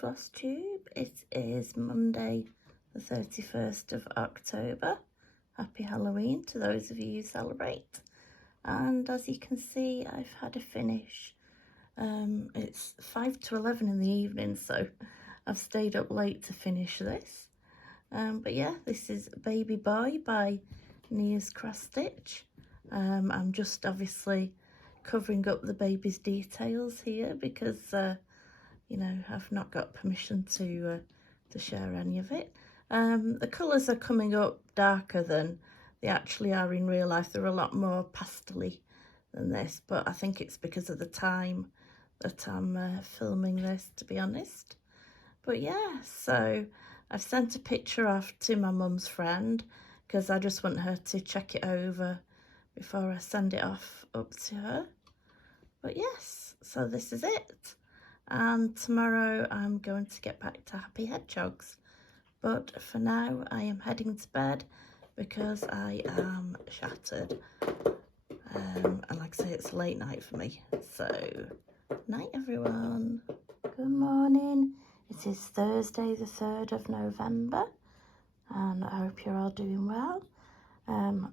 Floss Tube. It is Monday the 31st of October. Happy Halloween to those of you who celebrate. And as you can see, I've had a finish. It's 5 to 11 in the evening, so I've stayed up late to finish this. But yeah, this is Baby Boy by Nia's Cross Stitch. I'm just obviously covering up the baby's details here because you know, I've not got permission to share any of it. The colours are coming up darker than they actually are in real life. They're a lot more pastel-y than this, but I think it's because of the time that I'm filming this, to be honest. But yeah, so I've sent a picture off to my mum's friend because I just want her to check it over before I send it off up to her. But yes, so this is it. And tomorrow I'm going to get back to Happy Hedgehogs. But for now, I am heading to bed because I am shattered. And like I say, it's late night for me. So, night everyone. Good morning. It is Thursday the 3rd of November. And I hope you're all doing well.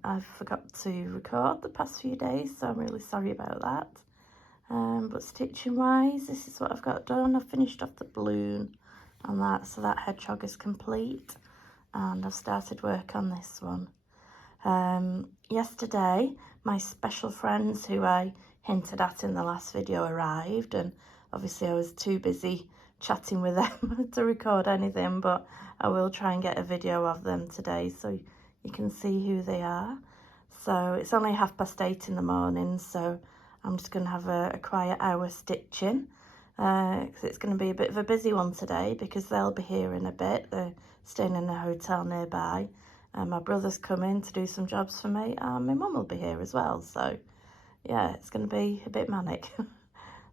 I forgot to record the past few days, so I'm really sorry about that. But stitching wise, this is what I've got done. I've finished off the balloon on that, so that hedgehog is complete, and I've started work on this one. Yesterday, my special friends who I hinted at in the last video arrived, and obviously I was too busy chatting with them to record anything, but I will try and get a video of them today so you can see who they are. So it's only 8:30 in the morning, so I'm just going to have a quiet hour stitching because it's going to be a bit of a busy one today because they'll be here in a bit. They're staying in a hotel nearby. My brother's coming to do some jobs for me, and my mum will be here as well. So yeah, it's going to be a bit manic.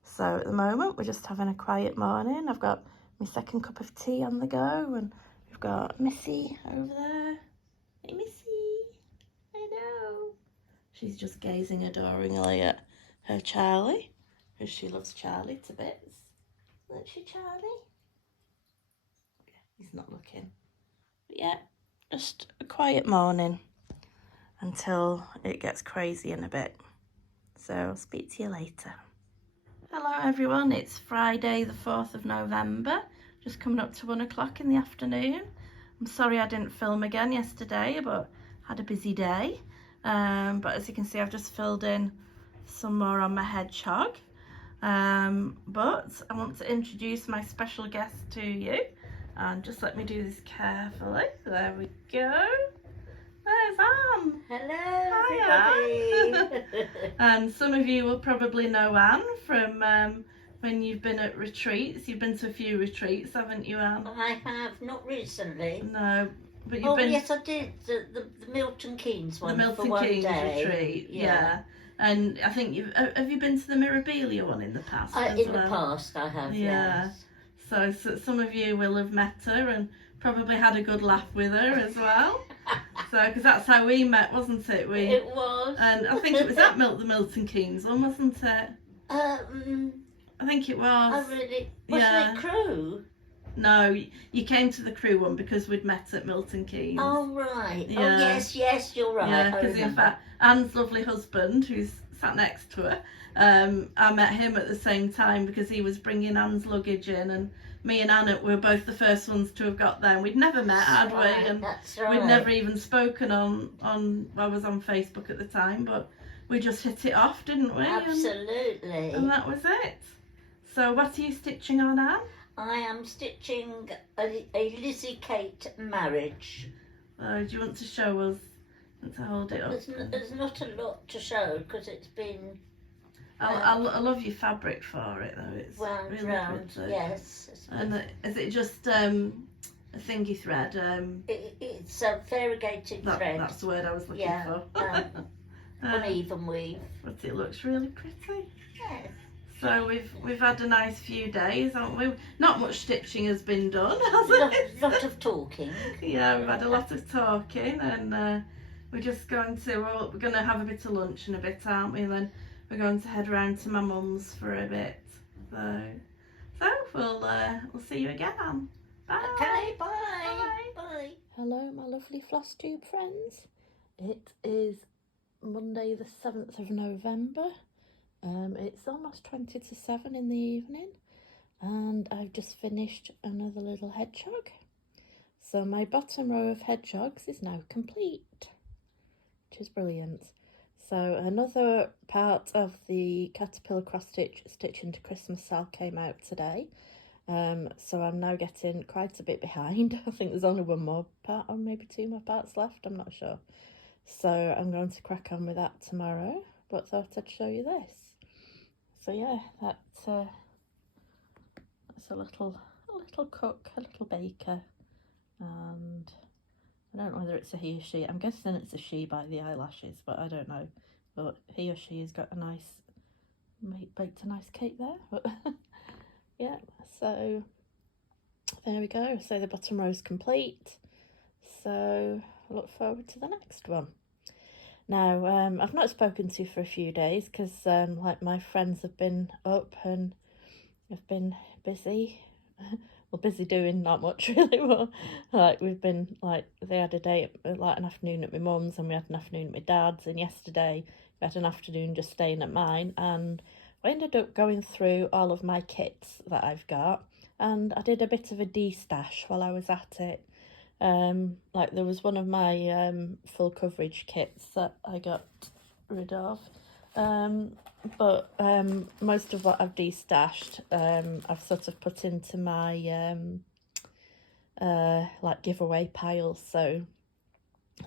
So at the moment, we're just having a quiet morning. I've got my second cup of tea on the go, and we've got Missy over there. Hey, Missy. Hello. She's just gazing adoringly at her Charlie, because she loves Charlie to bits. Isn't she, Charlie? He's not looking. But yeah, just a quiet morning until it gets crazy in a bit. So I'll speak to you later. Hello everyone, it's Friday the 4th of November, just coming up to 1 o'clock in the afternoon. I'm sorry I didn't film again yesterday, but had a busy day. But as you can see, I've just filled in some more on my hedgehog. But I want to introduce my special guest to you, and just let me do this carefully. There we go. There's Anne. Hello, Hi, everybody. And some of you will probably know Anne from when you've been at retreats. You've been to a few retreats, haven't you, Anne? I have, not recently. No, but you've been. Yes, I did. The Milton Keynes one. The Milton for one Keynes day. retreat, yeah. And I think have you been to the Mirabilia one in the past? In the past, I have. Yeah. Yes. So some of you will have met her and probably had a good laugh with her as well. So, because that's how we met, wasn't it? It was. And I think it was at the Milton Keynes one, wasn't it? I think it was. Oh, really? Wasn't it Crew? No, you came to the Crew one because we'd met at Milton Keynes. Oh, right. Yeah. Oh, yes, you're right. Yeah, because in fact, Anne's lovely husband, who's sat next to her, I met him at the same time because he was bringing Anne's luggage in, and me and Anna were both the first ones to have got there. We'd never met, had we? And that's right. We'd never even spoken on I was on Facebook at the time, but we just hit it off, didn't we? Absolutely. And that was it. So what are you stitching on, Anne? I am stitching a Lizzie Kate marriage. Oh, do you want to show us? Want to hold it up? There's not a lot to show because it's been. I love your fabric for it though. It's wound really round, pretty. yes. And is it just a thingy thread? It's a variegated thread. That's the word I was looking for. Uneven weave. But it looks really pretty. Yes. So we've had a nice few days, haven't we? Not much stitching has been done, has it? Lot of talking. Yeah, we've had a lot of talking, and we're just going to. Well, we're going to have a bit of lunch in a bit, aren't we? And then we're going to head round to my mum's for a bit. So So we'll see you again on. Bye. Okay, bye. Bye. Hello, my lovely Floss Tube friends. It is Monday the 7th of November. It's almost 20 to 7 in the evening, and I've just finished another little hedgehog. So my bottom row of hedgehogs is now complete, which is brilliant. So another part of the caterpillar cross stitch Stitching to Christmas sale came out today. So I'm now getting quite a bit behind. I think there's only one more part, or maybe two more parts left, I'm not sure. So I'm going to crack on with that tomorrow, but thought I'd show you this. So yeah, that's a little cook, a little baker, and I don't know whether it's a he or she. I'm guessing it's a she by the eyelashes, but I don't know. But he or she has got a nice, baked a nice cake there. But yeah, so there we go. So the bottom row's complete. So I look forward to the next one. Now, I've not spoken to you for a few days because like my friends have been up and have been busy. Well, busy doing not much really. Well, like we've been like, they had a day, like an afternoon at my mum's, and we had an afternoon at my dad's, and yesterday we had an afternoon just staying at mine, and we ended up going through all of my kits that I've got, and I did a bit of a de-stash while I was at it. Like there was one of my full coverage kits that I got rid of, but most of what I've de-stashed I've sort of put into my like giveaway piles, so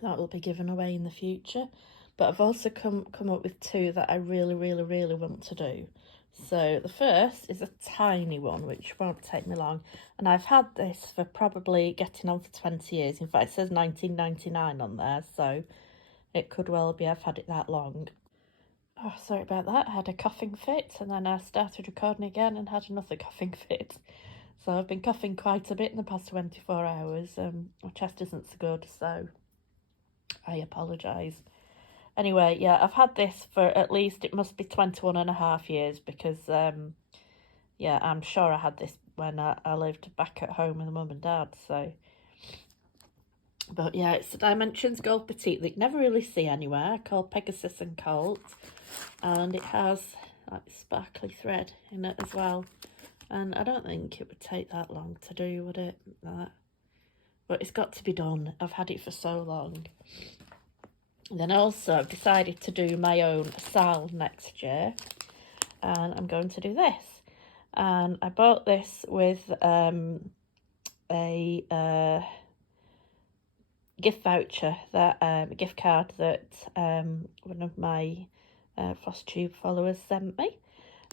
that will be given away in the future. But I've also come up with two that I really want to do. So the first is a tiny one, which won't take me long, and I've had this for probably getting on for 20 years. In fact, it says 1999 on there, so it could well be I've had it that long. Oh, sorry about that. I had a coughing fit, and then I started recording again and had another coughing fit. So I've been coughing quite a bit in the past 24 hours. My chest isn't so good, so I apologise. Anyway, yeah, I've had this for at least, it must be 21 and a half years, because, yeah, I'm sure I had this when I lived back at home with mum and dad, so. But yeah, it's the Dimensions Gold Petite that you never really see anywhere, called Pegasus and Colt, and it has like sparkly thread in it as well, and I don't think it would take that long to do, would it? But it's got to be done. I've had it for so long. Then also I've decided to do my own sal next year, and I'm going to do this. And I bought this with a gift voucher, that a gift card that one of my Floss Tube followers sent me.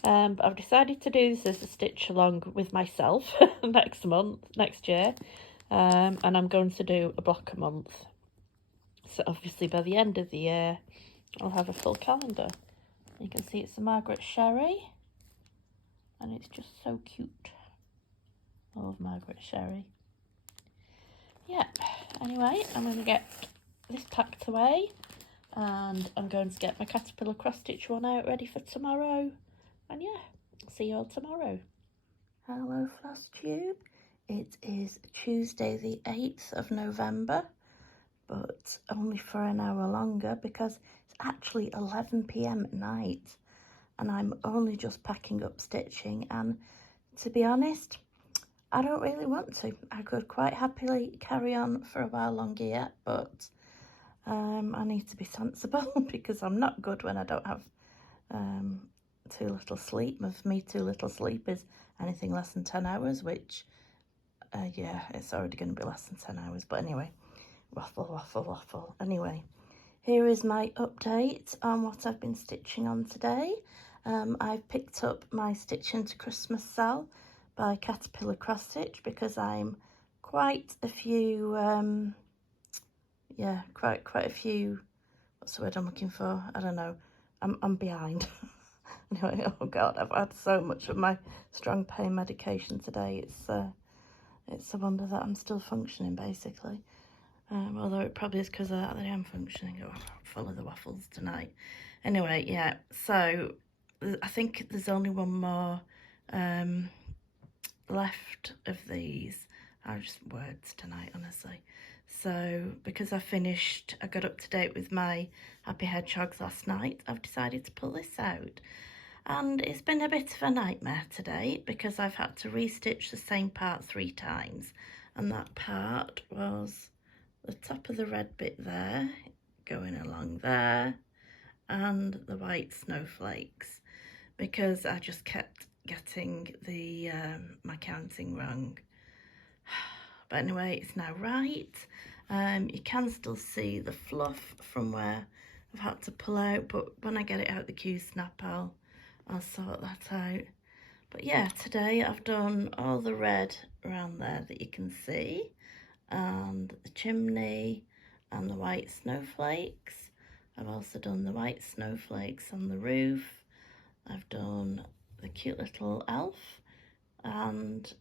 But I've decided to do this as a stitch along with myself next year, and I'm going to do a block a month. So obviously by the end of the year, I'll have a full calendar. You can see it's a Margaret Sherry, and it's just so cute. I love Margaret Sherry. Yep, anyway, I'm going to get this packed away, and I'm going to get my caterpillar cross stitch one out ready for tomorrow. And yeah, see you all tomorrow. Hello Floss Tube. It is Tuesday the 8th of November, but only for an hour longer because it's actually 11 p.m. at night, and I'm only just packing up stitching, and to be honest, I don't really want to. I could quite happily carry on for a while longer yet, but I need to be sensible because I'm not good when I don't have too little sleep. With me, too little sleep is anything less than 10 hours, which, yeah, it's already going to be less than 10 hours. But anyway, waffle. Anyway, here is my update on what I've been stitching on today. I've picked up my Stitching to Christmas sale by Caterpillar Cross Stitch because I'm quite a few, yeah, quite a few, what's the word I'm looking for? I don't know. I'm behind. Anyway, oh God, I've had so much of my strong pain medication today. It's a wonder that I'm still functioning, basically. Although it probably is because I am functioning. Oh, full of the waffles tonight. Anyway, yeah, so I think there's only one more left of these. I'm just words tonight, honestly. So because I got up to date with my Happy Hedgehogs last night, I've decided to pull this out. And it's been a bit of a nightmare today because I've had to restitch the same part 3 times. And that part was the top of the red bit there, going along there, and the white snowflakes, because I just kept getting the my counting wrong. But anyway, it's now right. You can still see the fluff from where I've had to pull out, but when I get it out the Q-snap, I'll sort that out. But yeah, today I've done all the red around there that you can see, and the chimney and the white snowflakes. I've also done the white snowflakes on the roof. I've done the cute little elf, and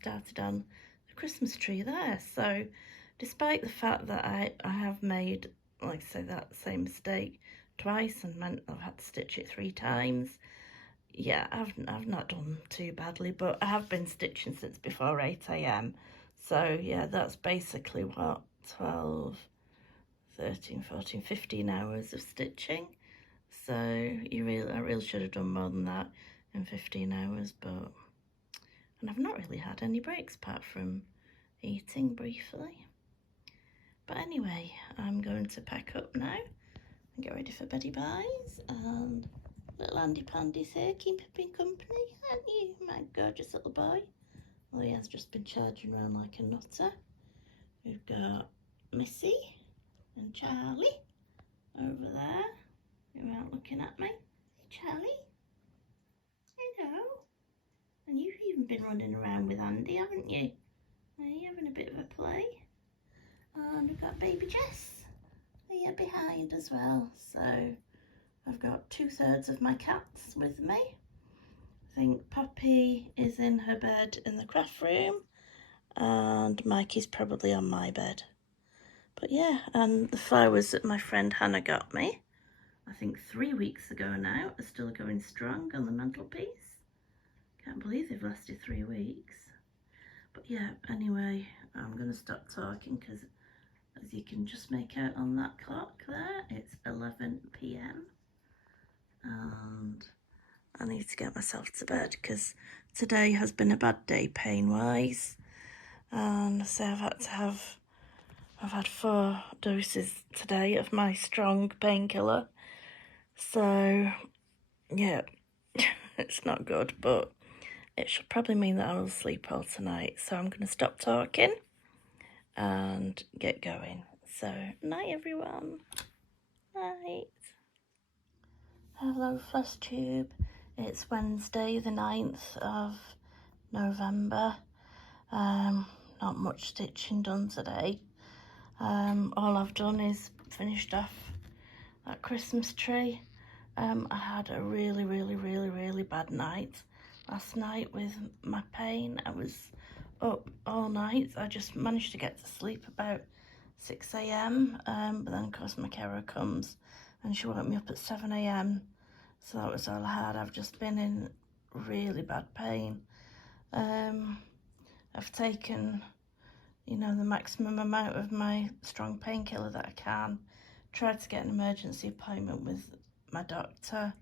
started on the Christmas tree there. So despite the fact that I have made, like I say, that same mistake twice and meant I've had to stitch it 3 times, yeah, I've not done too badly, but I have been stitching since before 8 AM. So yeah, that's basically what, 12, 13, 14, 15 hours of stitching. So I really should have done more than that in 15 hours, but, and I've not really had any breaks apart from eating briefly. But anyway, I'm going to pack up now and get ready for beddy buys, and little Andy Pandy's here keeping company, aren't you, my gorgeous little boy? Well, he has just been charging around like a nutter. We've got Missy and Charlie over there who aren't looking at me. Hey Charlie, hello. And you've even been running around with Andy, haven't you? Are you having a bit of a play? And we've got baby Jess here behind as well. So I've got 2/3 of my cats with me. I think Poppy is in her bed in the craft room, and Mikey's probably on my bed. But yeah, and the flowers that my friend Hannah got me, I think 3 weeks ago now, are still going strong on the mantelpiece. Can't believe they've lasted 3 weeks. But yeah, anyway, I'm going to stop talking because, as you can just make out on that clock there, it's 11 PM. And I need to get myself to bed because today has been a bad day pain-wise. And so I've had 4 doses today of my strong painkiller. So, yeah, it's not good, but it should probably mean that I will sleep all tonight. So I'm going to stop talking and get going. So, night everyone. Night. Hello Floss Tube. It's Wednesday the 9th of November. Not much stitching done today. All I've done is finished off that Christmas tree. I had a really bad night last night with my pain. I was up all night. I just managed to get to sleep about 6 AM, but then of course my carer comes and she woke me up at 7 AM, so that was all I had. I've just been in really bad pain. I've taken, you know, the maximum amount of my strong painkiller that I can. Tried to get an emergency appointment with my doctor,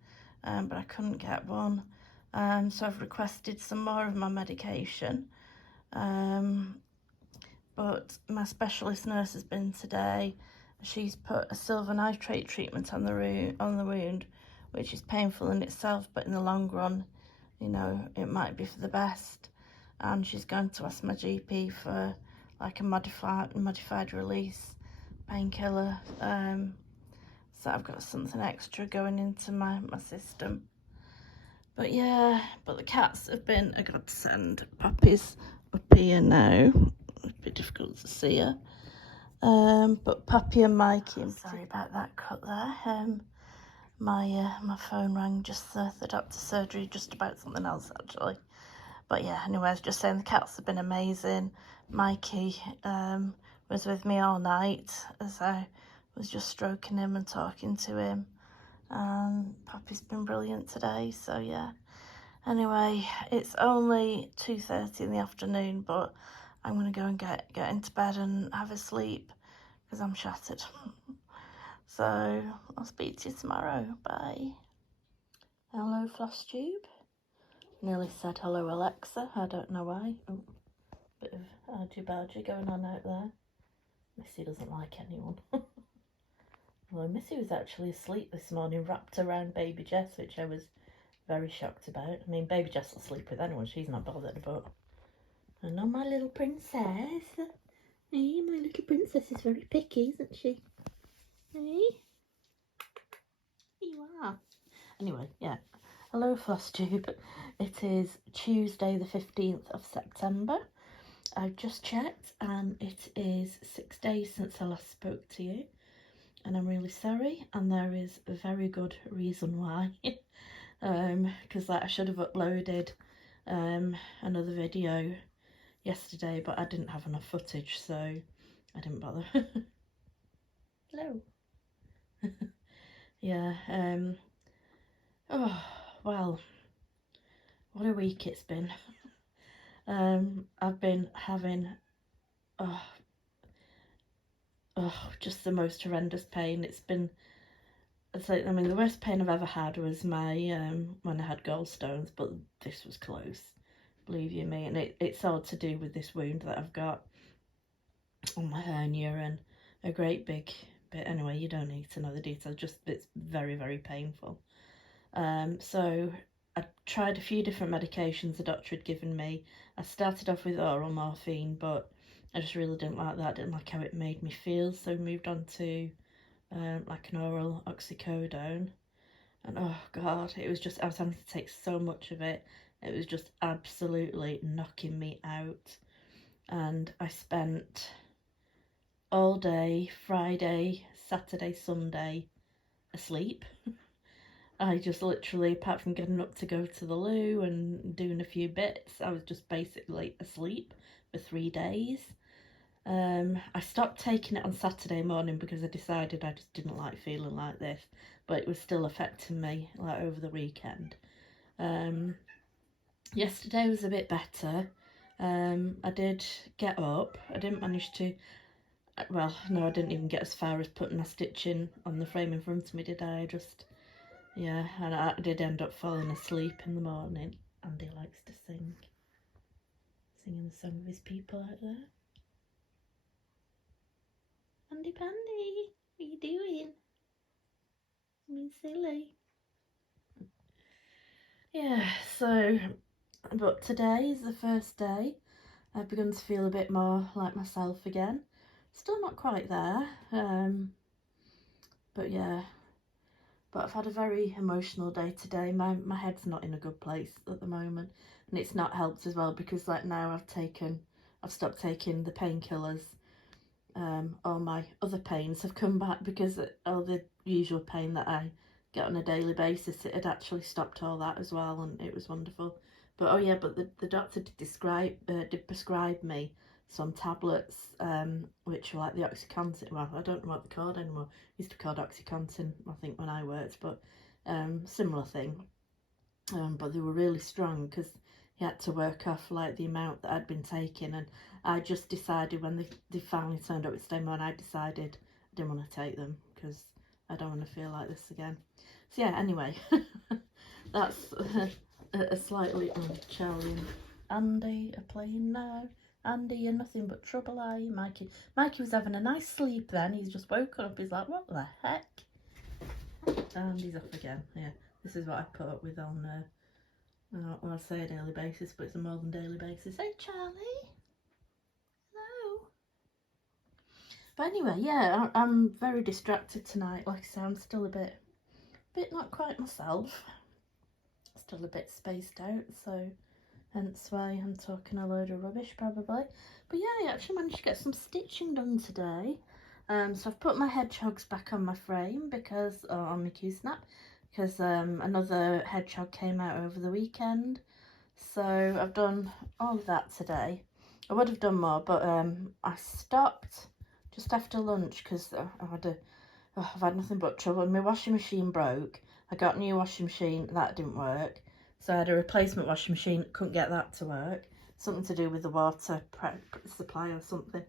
but I couldn't get one. So I've requested some more of my medication. But my specialist nurse has been today. She's put a silver nitrate treatment on the wound, which is painful in itself, but in the long run, you know, it might be for the best. And she's going to ask my GP for like a modified release painkiller. So I've got something extra going into my system. But yeah, but the cats have been a godsend. Poppy's up here now. It's a bit difficult to see her. But Poppy and Mikey, I'm sorry about that cut there. My phone rang just the doctor's surgery, just about something else actually. But yeah, anyway, I was just saying the cats have been amazing. Mikey was with me all night as I was just stroking him and talking to him. And Poppy's been brilliant today, so yeah. Anyway, it's only 2:30 in the afternoon, but I'm going to go and get into bed and have a sleep because I'm shattered. So I'll speak to you tomorrow. Bye. Hello, Floss Tube. Nearly said hello, Alexa. I don't know why. Oh, bit of argy-bargy going on out there. Missy doesn't like anyone. Well, Missy was actually asleep this morning, wrapped around baby Jess, which I was very shocked about. I mean, baby Jess will sleep with anyone, she's not bothered, but... And on my little princess. Hey, my little princess is very picky, isn't she? Hey? You are. Anyway, yeah. Hello, Floss Tube. It is Tuesday the 15th of September. I've just checked and it is 6 days since I last spoke to you. And I'm really sorry, and there is a very good reason why. Because I should have uploaded another video yesterday, but I didn't have enough footage, so I didn't bother. Hello. Yeah, oh, well, what a week it's been. I've been having, just the most horrendous pain. It's been, I mean, the worst pain I've ever had was my, when I had gallstones, but this was close, believe you me, and it's all to do with this wound that I've got on my hernia and a great big bit. Anyway, you don't need to know the details, just it's very, very painful. So I tried a few different medications the doctor had given me. I started off with oral morphine, but I just really didn't like that. I didn't like how it made me feel, so moved on to like an oral oxycodone. And oh god, it was just, I was having to take so much of it. It was just absolutely knocking me out. And I spent all day, Friday, Saturday, Sunday, asleep. I just literally, apart from getting up to go to the loo and doing a few bits, I was just basically asleep for 3 days. I stopped taking it on Saturday morning because I decided I just didn't like feeling like this, but it was still affecting me like over the weekend. Yesterday was a bit better. I did get up. I didn't manage to, well, no, I didn't even get as far as putting my stitching on the frame in front of me, did I? I just, yeah, and I did end up falling asleep in the morning. Andy likes to sing. Singing the song of his people out there. Andy Pandy, what are you doing? I mean, silly. Yeah, so, but today is the first day I've begun to feel a bit more like myself again. Still not quite there, but yeah. But I've had a very emotional day today. My head's not in a good place at the moment, and it's not helped as well because like now I've stopped taking the painkillers. All my other pains have come back because all the usual pain that I get on a daily basis, it had actually stopped all that as well, and it was wonderful. But oh yeah, but the doctor did prescribe me some tablets, which are like the Oxycontin. Well, I don't know what they're called anymore. Used to be called Oxycontin, I think, when I worked, but similar thing. But they were really strong because he had to work off like the amount that I'd been taking, and I just decided when they finally turned up with Stemo, and I decided I didn't want to take them because I don't want to feel like this again. So yeah, anyway, that's a slightly Charlie and Andy are playing now. Andy, you're nothing but trouble, are you, Mikey? Mikey was having a nice sleep then. He's just woken up. He's like, what the heck? And he's off again. Yeah, this is what I put up with on, well, I say a daily basis, but it's a more than daily basis. Hey, Charlie. Hello. But anyway, yeah, I'm very distracted tonight. Like I say, I'm still a bit not quite myself. Still a bit spaced out, so hence why I'm talking a load of rubbish probably. But yeah, I actually managed to get some stitching done today. So I've put my hedgehogs back on my frame because, on my Q-snap, because another hedgehog came out over the weekend. So I've done all of that today. I would have done more, but I stopped just after lunch because I've had nothing but trouble. My washing machine broke. I got a new washing machine, that didn't work. So I had a replacement washing machine, couldn't get that to work. Something to do with the water supply or something.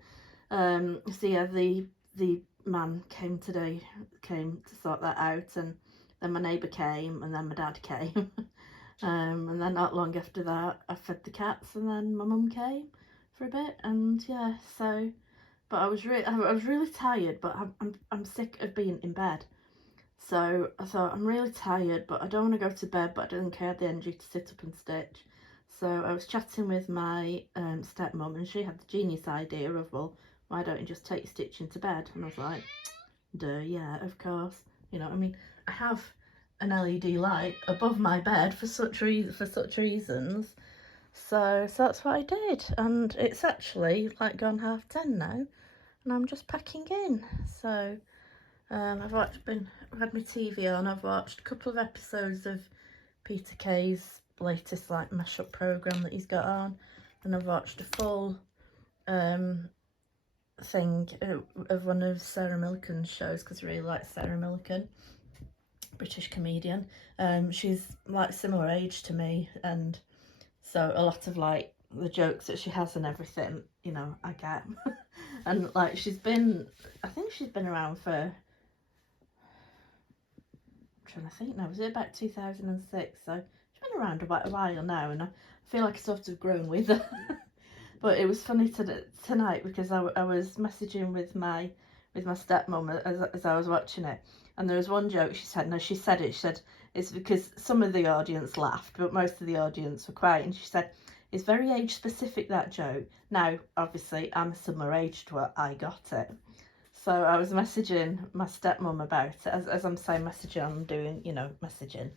So yeah, the man came today, came to sort that out, and then my neighbour came, and then my dad came. And then not long after that, I fed the cats, and then my mum came for a bit, and yeah, so. But I was really tired, but I'm sick of being in bed. So I thought, I'm really tired, but I don't want to go to bed, but I don't think I had the energy to sit up and stitch. So I was chatting with my stepmom, and she had the genius idea of, well, why don't you just take your stitching to bed? And I was like, duh, yeah, of course. You know, I mean, I have an LED light above my bed for such reasons. So that's what I did, and it's actually like gone 10:30 now, and I'm just packing in. So I've had my TV on. I've watched a couple of episodes of Peter Kay's latest like mashup program that he's got on, and I've watched a full thing of one of Sarah Millican's shows, because I really like Sarah Millican, British comedian. She's like similar age to me, and so a lot of like the jokes that she has and everything, you know, I get. And like I think she's been around for, I'm trying to think now, was it about 2006? So she's been around a while now, and I feel like I've sort of grown with her. But it was funny tonight, because I was messaging with my stepmom as I was watching it, and there was one joke she said, she said it's because some of the audience laughed, but most of the audience were quiet, and she said, it's very age specific, that joke. Now, obviously, I'm a similar age to her, I got it. So I was messaging my stepmom about it, as I'm saying messaging, I'm doing, you know, messaging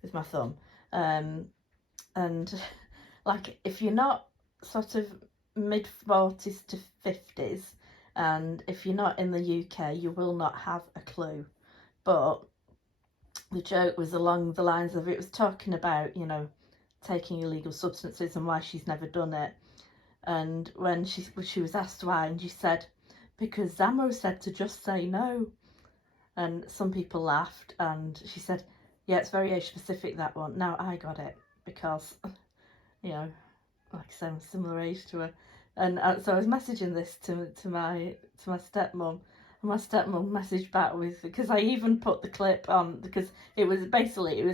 with my thumb. And like, if you're not sort of mid-40s to 50s, and if you're not in the UK, you will not have a clue. But the joke was along the lines of, it was talking about, you know, taking illegal substances and why she's never done it. And when she was asked why, and she said, because Zammo said to just say no. And some people laughed, and she said, yeah, it's very age specific, that one. Now I got it, because, you know, like I say, I'm a similar age to her. And so I was messaging this to my stepmom, and my stepmom messaged back with, because I even put the clip on, because it was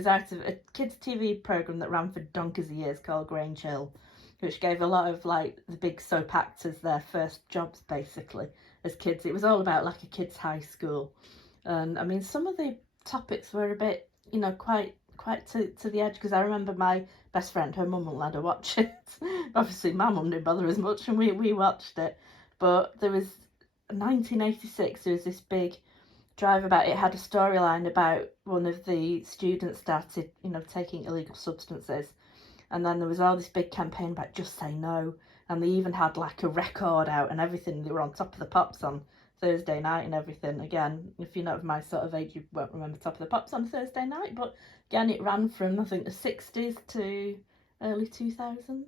out of a kids TV program that ran for donkey's years called Grange Hill, which gave a lot of like the big soap actors their first jobs basically as kids. It was all about like a kids' high school, and I mean, some of the topics were a bit, you know, quite to the edge, because I remember my best friend, her mum wouldn't let her watch it. Obviously my mum didn't bother as much, and we watched it. But there was 1986, there was this big drive about it, had a storyline about one of the students started, you know, taking illegal substances, and then there was all this big campaign about just say no, and they even had like a record out and everything. They were on Top of the Pops on Thursday night and everything. Again, if you're not of my sort of age, you won't remember Top of the Pops on Thursday night, but again, it ran from I think the 60s to early 2000s.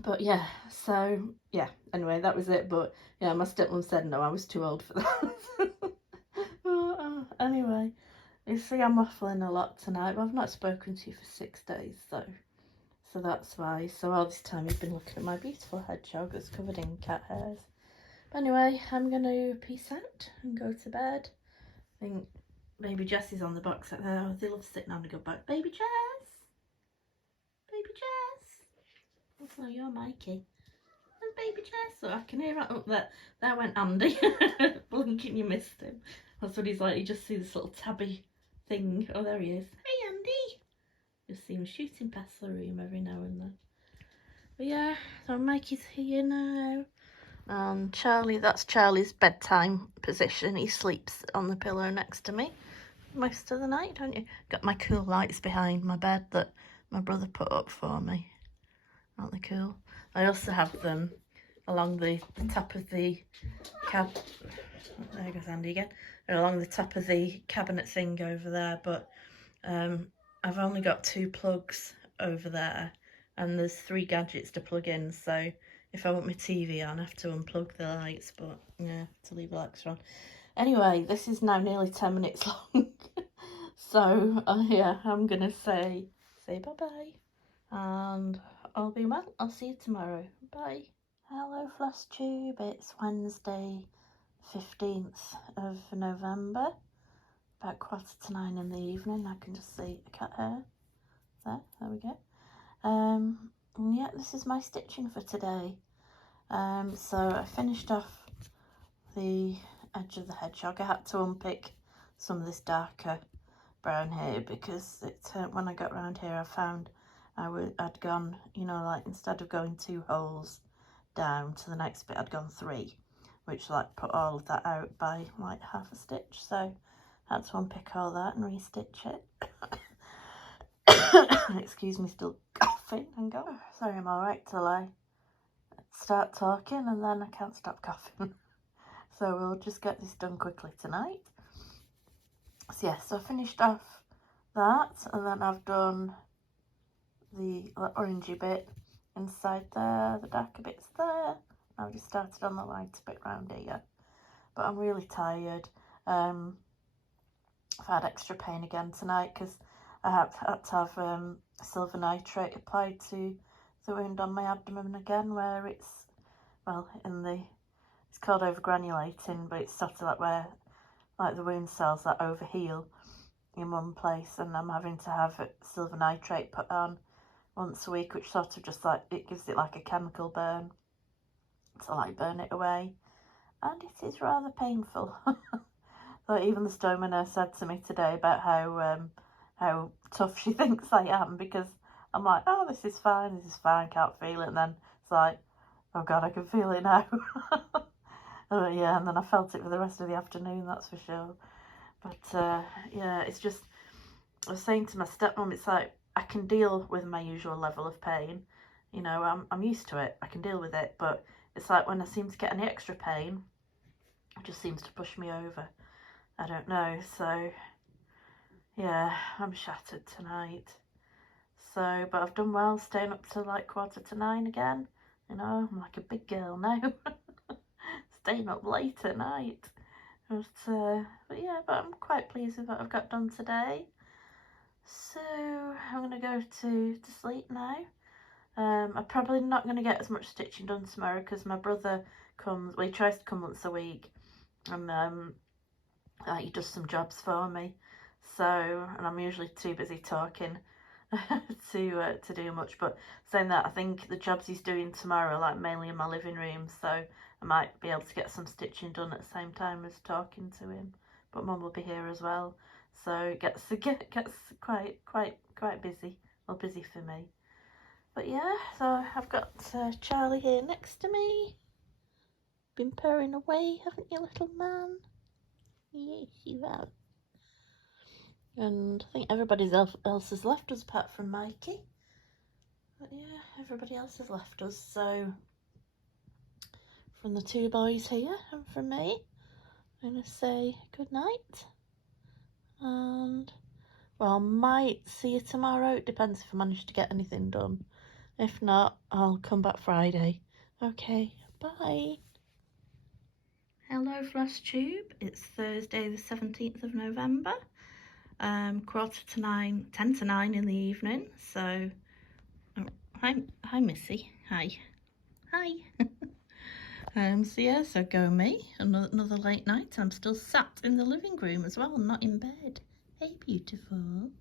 But yeah, so yeah, anyway, that was it. But yeah, my stepmom said no, I was too old for that. Anyway, you see, I'm waffling a lot tonight, but I've not spoken to you for 6 days, so that's why. So all this time you've been looking at my beautiful hedgehog that's covered in cat hairs. But anyway, I'm going to peace out and go to bed. I think baby Jess is on the box out there. Oh, they love sitting on a good back. Baby Jess! Baby Jess! Oh, no, you're Mikey. There's baby Jess. So I can hear it up there. There went Andy. Blinking, you missed him. That's what he's like. You just see this little tabby thing. Oh, there he is. Hey, Andy! Just see him shooting past the room every now and then. But yeah, so Mikey's here now. And Charlie, that's Charlie's bedtime position. He sleeps on the pillow next to me most of the night, don't you? Got my cool lights behind my bed that my brother put up for me. Aren't they cool? I also have them along the top of the there goes Andy again. They're along the top of the cabinet thing over there, but I've only got 2 plugs over there, and there's 3 gadgets to plug in, so if I want my TV on, I have to unplug the lights, but yeah, to leave Alexa on. Anyway, this is now nearly 10 minutes long. So, yeah, I'm going to say say bye-bye. And all being well, I'll see you tomorrow. Bye. Hello Floss Tube, it's Wednesday 15th of November, about 8:45 in the evening. I can just see a cat hair there we go. And yeah, this is my stitching for today. So I finished off the edge of the hedgehog. I had to unpick some of this darker brown here because when I got around here I found I'd gone, you know, like instead of going 2 holes down to the next bit, I'd gone 3, which like put all of that out by like half a stitch. So I had to unpick all that and restitch it. Excuse me, still coughing. Hang on. Sorry, I'm alright till I start talking and then I can't stop coughing. So we'll just get this done quickly tonight. So yeah, so I finished off that, and then I've done the orangey bit inside there, the darker bits there. I've just started on the lighter bit round here, but I'm really tired. I've had extra pain again tonight because I had to have silver nitrate applied to the wound on my abdomen again, where it's, well, it's called overgranulating, but it's sort of like where, like the wound cells that overheal in one place, and I'm having to have silver nitrate put on once a week, which sort of just like, it gives it like a chemical burn to like burn it away, and it is rather painful. So even the stoma nurse said to me today about how tough she thinks I am, because I'm like, oh, this is fine, can't feel it, and then it's like, oh god, I can feel it now. Yeah, and then I felt it for the rest of the afternoon, that's for sure. But yeah, it's just, I was saying to my stepmom, it's like, I can deal with my usual level of pain, you know, I'm used to it, I can deal with it, but it's like when I seem to get any extra pain, it just seems to push me over. I don't know, so yeah, I'm shattered tonight. So, but I've done well staying up till like 8:45 again, you know, I'm like a big girl now. Staying up late at night. But yeah, but I'm quite pleased with what I've got done today. So I'm going to go to sleep now. I'm probably not going to get as much stitching done tomorrow because my brother comes, well, he tries to come once a week, and he does some jobs for me. So, and I'm usually too busy talking to do much, but saying that, I think the jobs he's doing tomorrow are like mainly in my living room, so I might be able to get some stitching done at the same time as talking to him. But Mum will be here as well, so it gets quite busy, well, busy for me. But yeah, so I've got Charlie here next to me. Been purring away, haven't you, little man? Yes, you have. And I think everybody else has left us apart from Mikey. But yeah, everybody else has left us. So from the 2 boys here and from me, I'm going to say good night. And well, I might see you tomorrow. It depends if I manage to get anything done. If not, I'll come back Friday. Okay, bye. Hello Floss Tube, it's Thursday the 17th of November. 9:15, 10 to 9 in the evening. So, oh, hi Missy, hi. So yeah, so go me, another late night. I'm still sat in the living room as well, I'm not in bed. Hey beautiful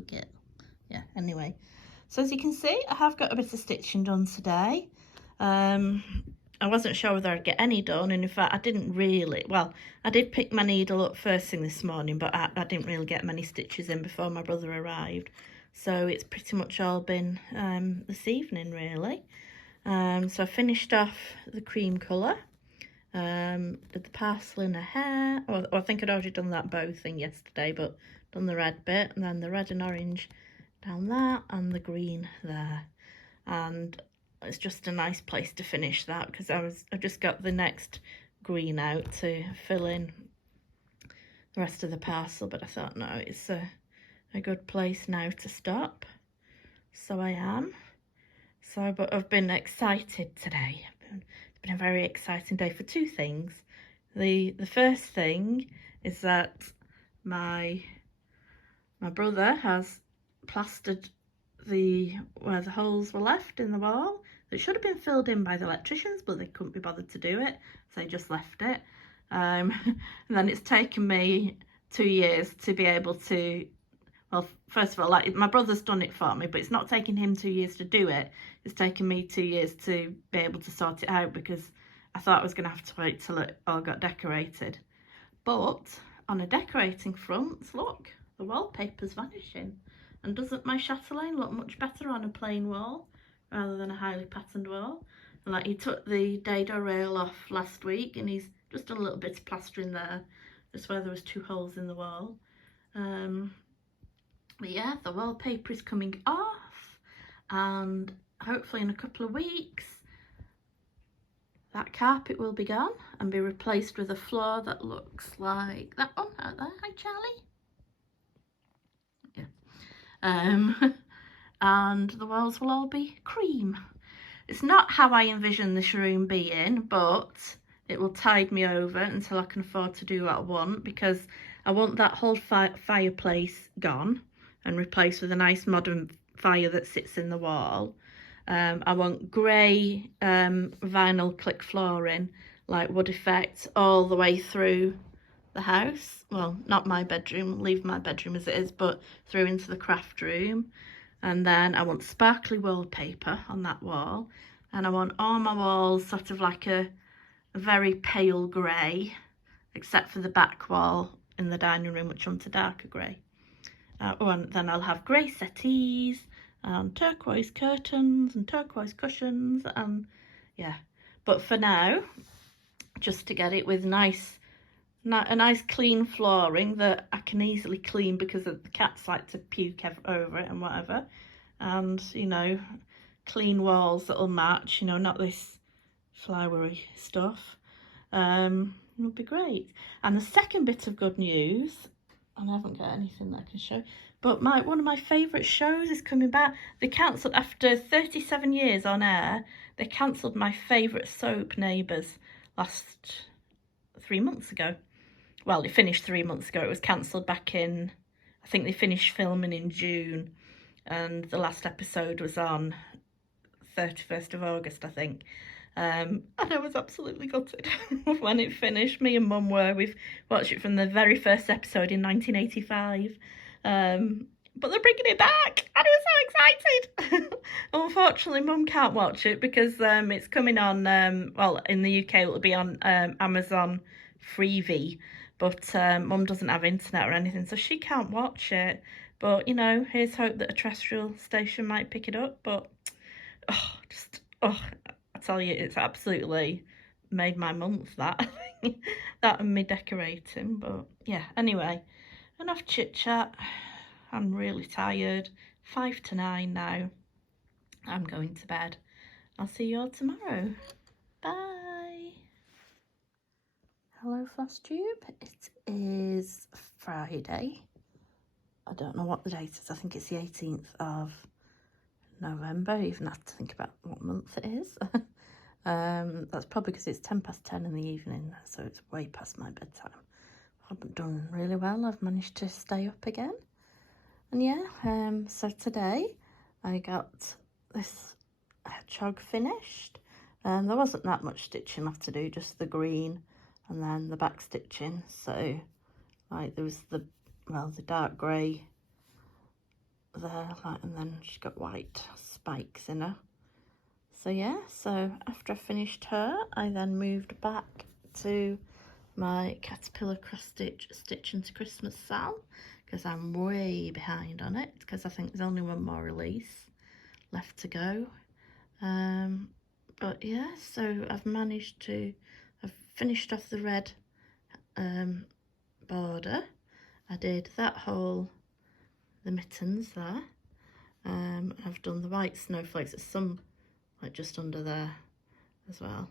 girl. Yeah, anyway, so as you can see, I have got a bit of stitching done today. I wasn't sure whether I'd get any done, and in fact I didn't really, well, I did pick my needle up first thing this morning, but I didn't really get many stitches in before my brother arrived, so it's pretty much all been this evening really. So I finished off the cream colour, did the parcel in her hair, or I think I'd already done that bow thing yesterday, but done the red bit, and then the red and orange down there, and the green there. And it's just a nice place to finish that, because I just got the next green out to fill in the rest of the parcel, but I thought no, it's a good place now to stop, so I am. So, but I've been excited today. It's been a very exciting day for 2 things. The first thing is that my brother has plastered where the holes were left in the wall. It should have been filled in by the electricians, but they couldn't be bothered to do it, so they just left it. And then it's taken me 2 years to be able to, well, first of all, like, my brother's done it for me, but it's not taken him 2 years to do it. It's taken me 2 years to be able to sort it out, because I thought I was going to have to wait till it all got decorated. But on a decorating front, look, the wallpaper's vanishing. And doesn't my chatelaine look much better on a plain wall rather than a highly patterned wall? And like, he took the dado rail off last week, and he's just done a little bit of plastering there, just where there was 2 holes in the wall. But yeah, the wallpaper is coming off, and hopefully in a couple of weeks that carpet will be gone and be replaced with a floor that looks like that one out there. Hi, Charlie. Yeah. And the walls will all be cream. It's not how I envision this room being, but it will tide me over until I can afford to do what I want, because I want that whole fireplace gone and replaced with a nice modern fire that sits in the wall. I want grey vinyl click flooring, like wood effect, all the way through the house. Well, not my bedroom, leave my bedroom as it is, but through into the craft room. And then I want sparkly wallpaper on that wall, and I want all my walls sort of like a very pale grey, except for the back wall in the dining room, which I want a darker grey. And then I'll have grey settees and turquoise curtains and turquoise cushions, and yeah. But for now, just to get it with a nice clean flooring that I can easily clean, because the cats like to puke over it and whatever, and, you know, clean walls that'll match, you know, not this flowery stuff, would be great. And the second bit of good news, and I haven't got anything that I can show, but one of my favourite shows is coming back. They cancelled, after 37 years on air, they cancelled my favourite soap, Neighbours, last 3 months ago. Well, it finished 3 months ago. It was cancelled back in, I think they finished filming in June, and the last episode was on 31st of August, I think. And I was absolutely gutted when it finished. Me and Mum were. We've watched it from the very first episode in 1985. But they're bringing it back, and I was so excited. Unfortunately, Mum can't watch it because it's coming on, well, in the UK it'll be on Amazon Freevee, but Mum doesn't have internet or anything, so she can't watch it. But, you know, here's hope that a terrestrial station might pick it up. But, I tell you, it's absolutely made my month, that. That and me decorating. But, yeah, anyway, enough chit-chat. I'm really tired. 5 to 9 now. I'm going to bed. I'll see you all tomorrow. Bye. Hello, Floss Tube. It is Friday. I don't know what the date is. I think it's the 18th of November. I even have to think about what month it is. That's probably because it's 10 past 10 in the evening, so it's way past my bedtime. I haven't done really well. I've managed to stay up again. And yeah, so today I got this hedgehog finished. There wasn't that much stitching left to do, just the green and then the back stitching. So, like, there was the dark grey there, like, and then she's got white spikes in her. So yeah, so after I finished her, I then moved back to my caterpillar cross stitch into Christmas Sal, because I'm way behind on it, because I think there's only one more release left to go. But yeah, so I've finished off the red border. I did that whole, the mittens there. I've done the white snowflakes. There's some like just under there as well.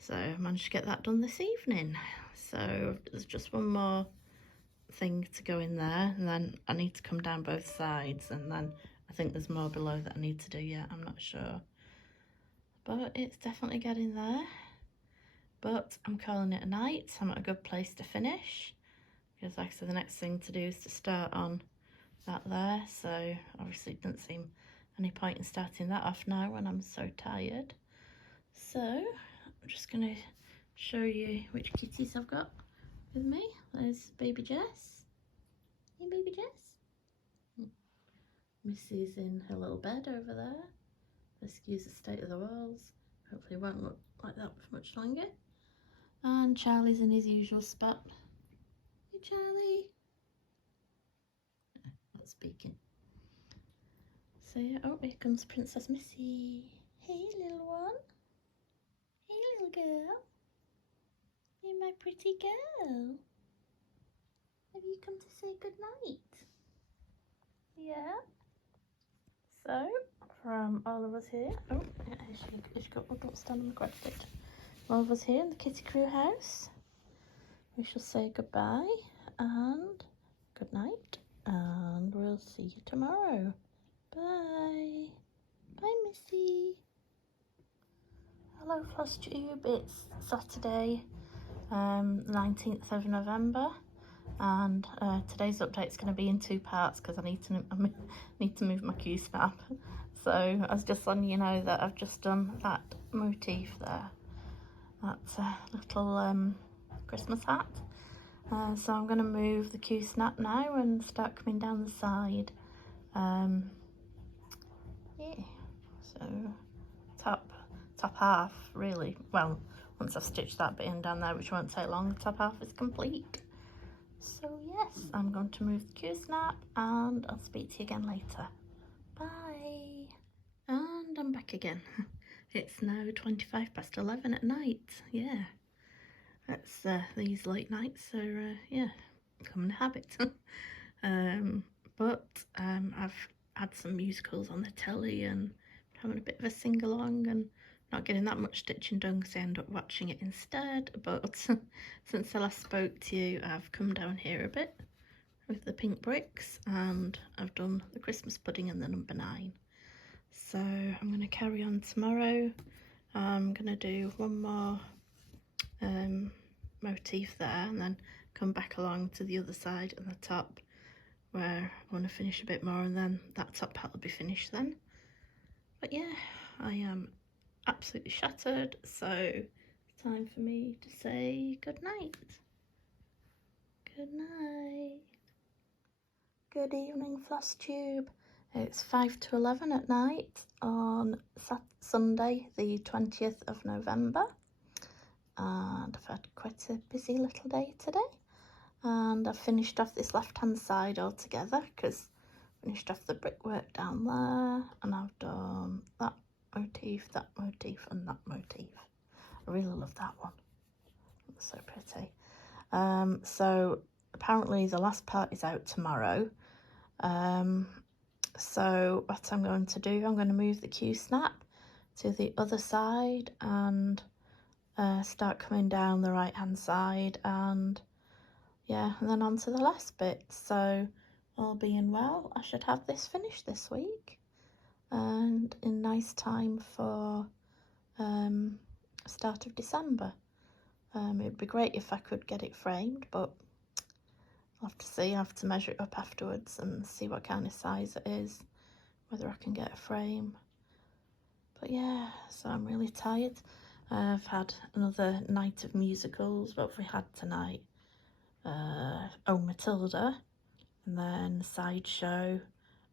So I managed to get that done this evening. So there's just one more thing to go in there, and then I need to come down both sides, and then I think there's more below that I need to do yet. I'm not sure. But it's definitely getting there. But I'm calling it a night. I'm at a good place to finish, because like I said, the next thing to do is to start on that there, so obviously it doesn't seem any point in starting that off now when I'm so tired. So I'm just going to show you which kitties I've got with me. There's baby Jess. Hey baby Jess. Missy's in her little bed over there. Excuse the state of the walls. Hopefully it won't look like that for much longer. And Charlie's in his usual spot. Hey Charlie. Not speaking. So yeah, oh, here comes Princess Missy. Hey little one. Hey little girl. You're my pretty girl. Have you come to say good night? Yeah. So, from all of us here, oh, she got, don't stand on the correct bit. All of us here in the Kitty Crew house, we shall say goodbye and good night, and we'll see you tomorrow. Bye. Bye, Missy. Hello, Floss Tube. It's Saturday, 19th of November. And today's update is going to be in 2 parts because I need to move my Q snap. So I was just letting you know that I've just done that motif there, that little Christmas hat. So I'm going to move the Q snap now and start coming down the side. Yeah. So top half really. Well, once I've stitched that bit in down there, which won't take long, the top half is complete. So yes, I'm going to move the Q snap and I'll speak to you again later. Bye. And I'm back again. It's now 11:25 at night. Yeah, that's these late nights are yeah, becoming a habit. But I've had some musicals on the telly and having a bit of a sing along and not getting that much stitching done because I end up watching it instead. But since I last spoke to you, I've come down here a bit with the pink bricks and I've done the Christmas pudding and the number 9. So I'm going to carry on tomorrow. I'm going to do one more motif there and then come back along to the other side and the top where I want to finish a bit more, and then that top part will be finished then. But yeah, I am absolutely shattered, so it's time for me to say good night. Good night. Good evening, Floss Tube. It's 5 to 11 at night on Sunday the 20th of November, and I've had quite a busy little day today, and I've finished off this left hand side altogether because I finished off the brickwork down there, and I've done that motif, and that motif. I really love that one. It's so pretty. So apparently the last part is out tomorrow. So what I'm going to do, I'm going to move the Q snap to the other side and start coming down the right hand side, and yeah, and then on to the last bit. So all being well, I should have this finished this week and in nice time for start of December. It'd be great if I could get it framed, but I'll have to see. I have to measure it up afterwards and see what kind of size it is, whether I can get a frame. But yeah, so I'm really tired. I've had another night of musicals. What have we had tonight? Oh, Matilda, and then Sideshow,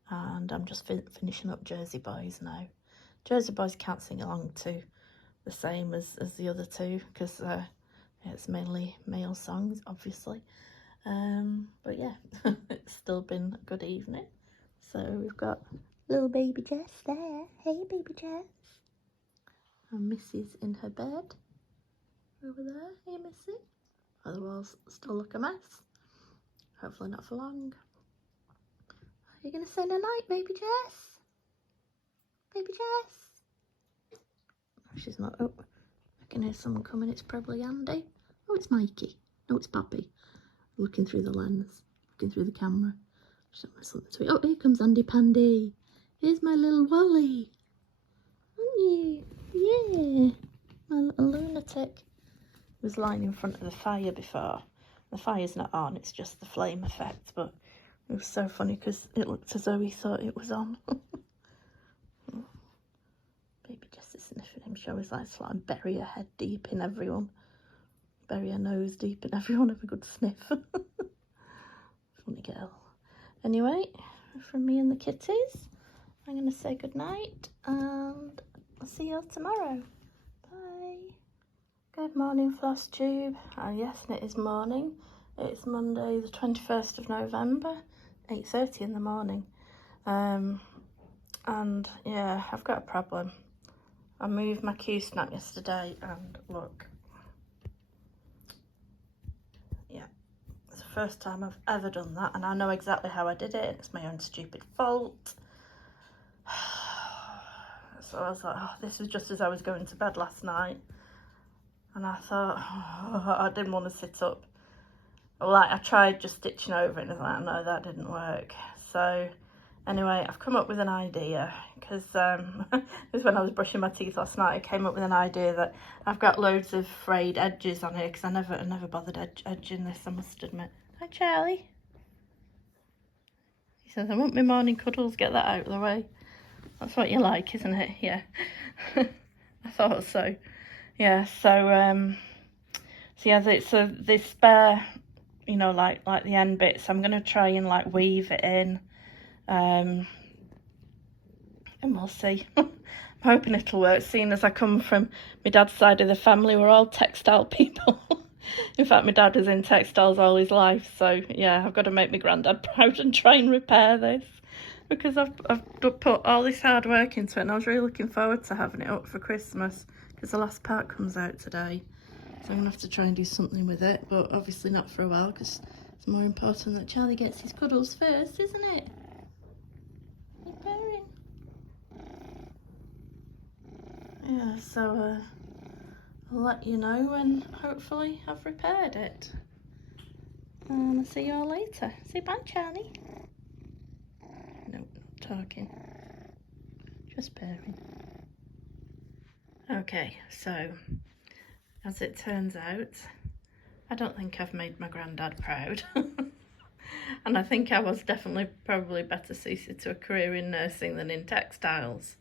and I'm just finishing up Jersey Boys now. Jersey Boys can't sing along to the same as the other two because it's mainly male songs, obviously. But yeah, it's still been a good evening. So we've got little baby Jess there. Hey baby Jess. And Missy's in her bed over there. Hey Missy. Oh, the walls still look a mess. Hopefully not for long. Are you going to say no night, baby Jess? Baby Jess? Oh, she's not. Oh, I can hear someone coming. It's probably Andy. Oh, it's Mikey. No, it's Poppy. Looking through the lens, looking through the camera. Something to it. Oh, here comes Andy Pandy. Here's my little Wally. Aren't you? Yeah. My little lunatic. Was lying in front of the fire before. The fire's not on, it's just the flame effect, but It was so funny because it looked as though he thought it was on. Baby Jess is sniffing him. She always likes to like bury her head deep in everyone. Bury her nose deep in everyone. Have a good sniff. Funny girl. Anyway, from me and the kitties, I'm going to say goodnight and I'll see you all tomorrow. Bye. Good morning, Floss Tube. Yes, and it is morning. It's Monday the 21st of November, 8:30 in the morning. And yeah, I've got a problem. I moved my Q-snap yesterday and look. Yeah, it's the first time I've ever done that and I know exactly how I did it. It's my own stupid fault. So I was like, oh, this was just as I was going to bed last night. And I thought, oh, I didn't want to sit up. Like, I tried just stitching over it and I was like, no, that didn't work. So anyway, I've come up with an idea because it was when I was brushing my teeth last night. I came up with an idea that I've got loads of frayed edges on here because I never bothered edging this, I must admit. Hi, Charlie. He says, I want my morning cuddles, get that out of the way. That's what you like, isn't it? Yeah. I thought so. Yeah, so yeah, so this spare, you know, like the end bits, I'm gonna try and like weave it in, and we'll see. I'm hoping it'll work, seeing as I come from my dad's side of the family. We're all textile people. In fact, my dad was in textiles all his life, so yeah, I've got to make my granddad proud and try and repair this, because I've put all this hard work into it and I was really looking forward to having it up for Christmas because the last part comes out today. So I'm going to have to try and do something with it, but obviously not for a while because it's more important that Charlie gets his cuddles first, isn't it? You're purring. Yeah, so I'll let you know when hopefully I've repaired it. And I'll see you all later. Say bye, Charlie. No, not talking. Just purring. Okay, so as it turns out, I don't think I've made my granddad proud. And I think I was definitely probably better suited to a career in nursing than in textiles.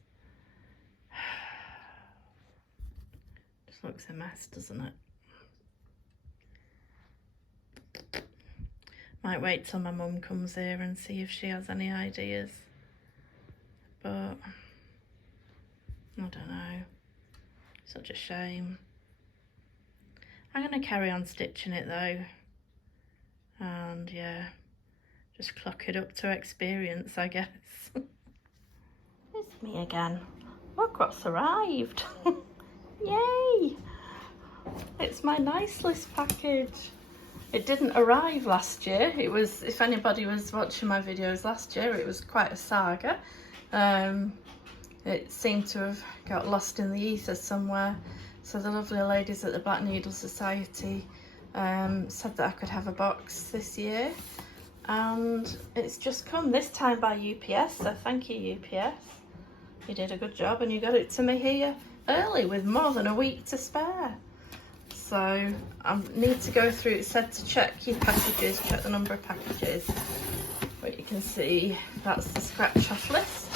Just looks a mess, doesn't it? Might wait till my mum comes here and see if she has any ideas. But I don't know. Such a shame. I'm going to carry on stitching it though. And yeah, just clock it up to experience, I guess. It's me again. Look what's arrived. Yay! It's my nice list package. It didn't arrive last year. It was, if anybody was watching my videos last year, it was quite a saga. It seemed to have got lost in the ether somewhere. So the lovely ladies at the Black Needle Society said that I could have a box this year. And it's just come, this time by UPS, so thank you UPS. You did a good job and you got it to me here early with more than a week to spare. So I need to go through, it said to check your packages, check the number of packages. But you can see that's the scratch off list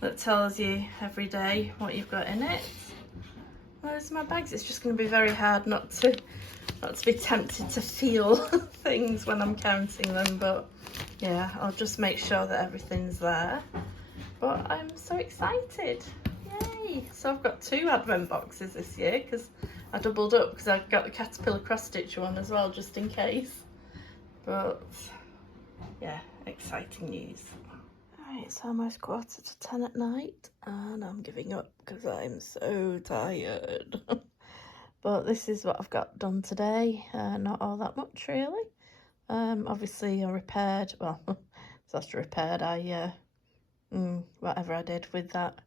that tells you every day what you've got in it. Those are my bags. It's just going to be very hard not to be tempted to feel things when I'm counting them, but yeah, I'll just make sure that everything's there. But I'm so excited. Yay! So I've got 2 advent boxes this year because I doubled up because I got the caterpillar cross stitch one as well, just in case. But yeah, exciting news. Alright, it's almost 10:15 at night and I'm giving up because I'm so tired. But this is what I've got done today. Not all that much really. Obviously I repaired, well, it's after repaired, whatever I did with that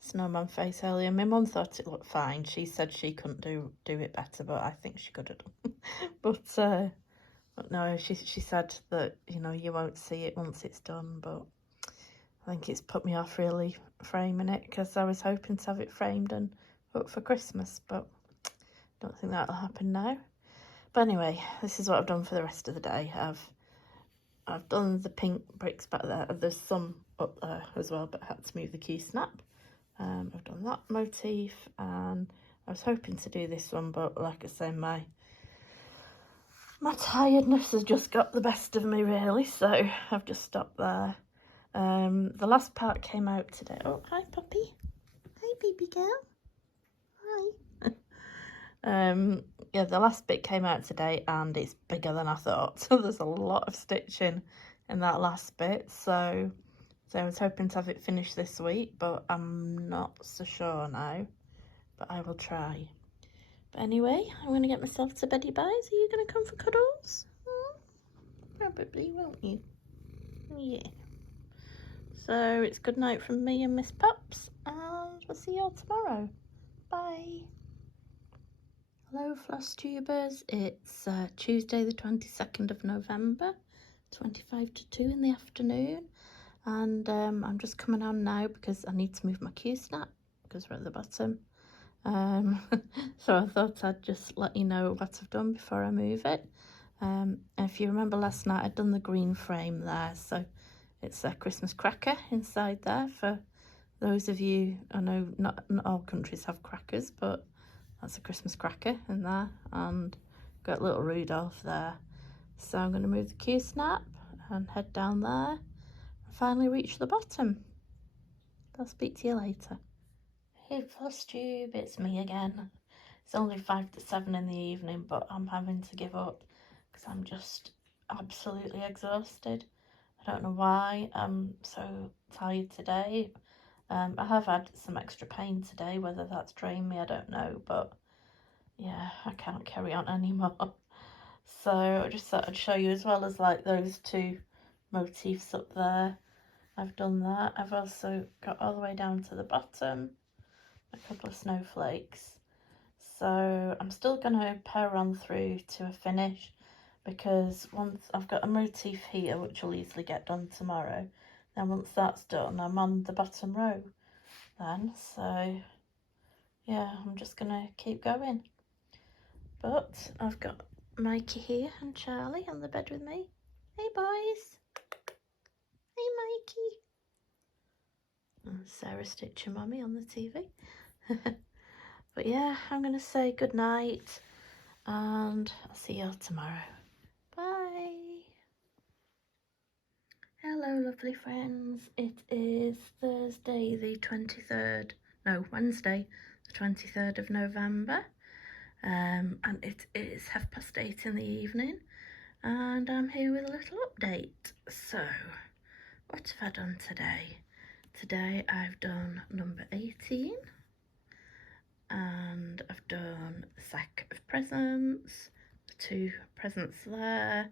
snowman face earlier. My mum thought it looked fine. She said she couldn't do it better, but I think she could have done. But no, she said that, you know, you won't see it once it's done, but I think it's put me off really framing it because I was hoping to have it framed and up for Christmas, but I don't think that'll happen now. But anyway, this is what I've done for the rest of the day. I've I've done the pink bricks back there. There's some up there as well, but I had to move the key snap. I've done that motif, and I was hoping to do this one, but like I say, my tiredness has just got the best of me really, so I've just stopped there. The last part came out today. Oh, hi puppy. Hi baby girl. Hi. Yeah, the last bit came out today and it's bigger than I thought. So there's a lot of stitching in that last bit. So I was hoping to have it finished this week, but I'm not so sure now. But I will try. But anyway, I'm going to get myself to beddy buys. Are you going to come for cuddles? Probably, won't you? Yeah. So it's good night from me and Miss Pups, and we'll see you all tomorrow. Bye. Hello Floss Tubers, it's Tuesday the 22nd of November, 25 to 2 in the afternoon, and I'm just coming on now because I need to move my Q-snap because we're at the bottom. So I thought I'd just let you know what I've done before I move it. If you remember last night, I'd done the green frame there, so it's a Christmas cracker inside there for those of you. I know not all countries have crackers, but that's a Christmas cracker in there, and got little Rudolph there. So I'm going to move the Q-snap and head down there and finally reach the bottom. I'll speak to you later. Hey Floss Tube, it's me again. It's only 5 to 7 in the evening, but I'm having to give up because I'm just absolutely exhausted. I don't know why I'm so tired today. I have had some extra pain today, whether that's drained me, I don't know, but yeah, I can't carry on anymore. So I just thought I'd show you, as well as like those two motifs up there. I've done that. I've also got all the way down to the bottom, a couple of snowflakes. So I'm still going to power on through to a finish, because once I've got a motif here which will easily get done tomorrow, then once that's done I'm on the bottom row then. So yeah, I'm just going to keep going. But I've got Mikey here and Charlie on the bed with me. Hey boys. Hey Mikey. And Sarah stitching Mummy on the TV. But yeah, I'm going to say good night and I'll see you all tomorrow. Bye. Hello lovely friends. It is Thursday the 23rd, no, Wednesday the 23rd of November. And it is 8:30 in the evening, and I'm here with a little update. So, what have I done today? Today I've done number 18, and I've done a sack of presents, 2 presents there,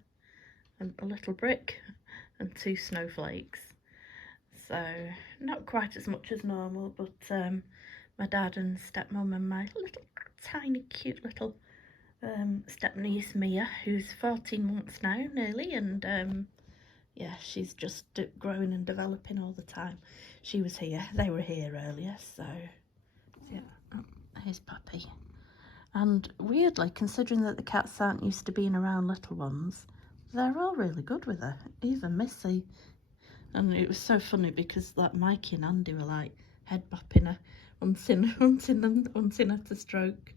and a little brick, and 2 snowflakes. So, not quite as much as normal, but my dad and stepmom and my little tiny cute little step-niece Mia, who's 14 months now nearly, and yeah, she's just growing and developing all the time. She was here, they were here earlier, so yeah. Oh, here's Puppy. And weirdly, considering that the cats aren't used to being around little ones, they're all really good with her, even Missy. And it was so funny because like Mikey and Andy were like head bopping her, wanting her to stroke